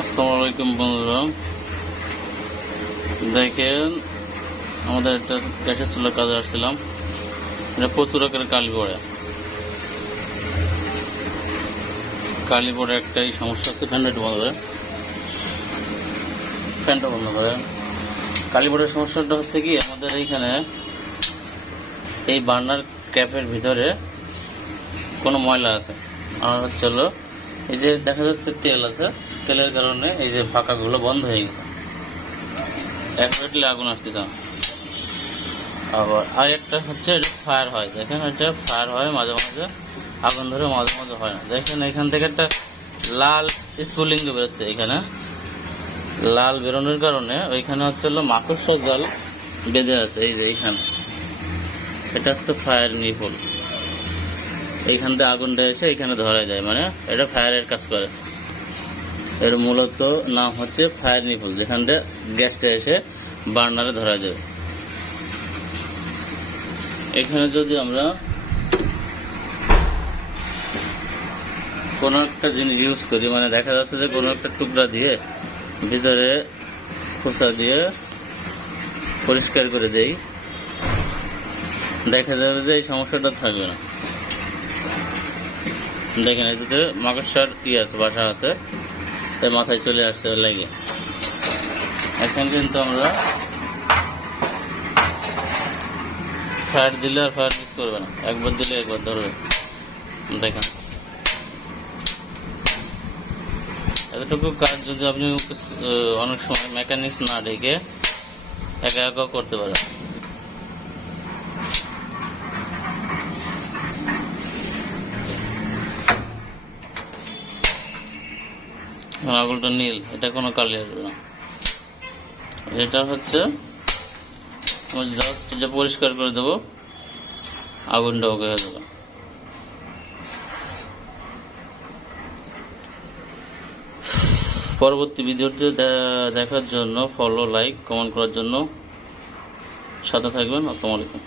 আসসালামু আলাইকুম বন্ধুরা। দেখেন, আমাদের একটা গ্যাসের চুলার কাজে আসছিলাম। এটা প্রচুর আকারে কালি পড়ে। কালি পড়ে একটাই সমস্যা হচ্ছে ফ্যানটা একটু বন্ধ করে ফ্যানটা বন্ধ করে কালি সমস্যাটা হচ্ছে কি, আমাদের এইখানে এই বার্নার ক্যাপের ভিতরে কোনো ময়লা আছে। আর হচ্ছে হলো এই যে দেখা যাচ্ছে তেল আছে, তেলের কারণে এই যে ফাঁকাগুলো বন্ধ হয়ে গেছে। এক একবারলি আগুন আসতেছে। আবার আর একটা হচ্ছে এটা ফায়ার হয়। দেখেন এটা ফায়ার হয় মাঝে মাঝে, আগুন ধরে মাঝে মাঝে হয় না। দেখেন এখান থেকে একটা লাল স্পুলিং বেরোচ্ছে এখানে। লাল বেরোনোর কারণে ওইখানে হচ্ছে হলো মাকড়সার জাল বেঁধে আছে, এই যে এইখানে। এটা হচ্ছে ফায়ার নিপুল এইখান থেকে আগুনটা এসে এখানে ধরা যায় মানে এটা ফায়ারের কাজ করে। এর মূলত নাম হচ্ছে ফায়ার নিপুল যেখান থেকে গ্যাসটা এসে বার্নারে ধরা যায়। এখানে যদি আমরা কোনো একটা জিনিস ইউজ করি মানে দেখা যাচ্ছে যে কোনো একটা টুকরা দিয়ে ভিতরে খোসা দিয়ে পরিষ্কার করে দেই, দেখা যাবে যে এই সমস্যাটা থাকবে না। দেখেন ভিতরে মাকড়সার কি আছে, বাসা আছে। তাই মাথায় চলে আসছে ওর লাগে। এখন কিন্তু আমরা ফায়ার দিলে আর ফায়ার মিস করবে না। একবার দিলে একবার ধরবে। দেখেন। এতটুকু কাজ যদি আপনি অনেক সময় মেকানিক্স না ডেকে একা একা করতে পারেন। আগুনটা নীল, এটা কোনো কালি আসবে না। এটা হচ্ছে জাস্ট এটা পরিষ্কার করে দেবো, আগুনটা ওকে হয়ে যাবে। পরবর্তী ভিডিওটি দেখার জন্য ফলো লাইক কমেন্ট করার জন্য সাথে থাকবেন, আসসালামু আলাইকুম।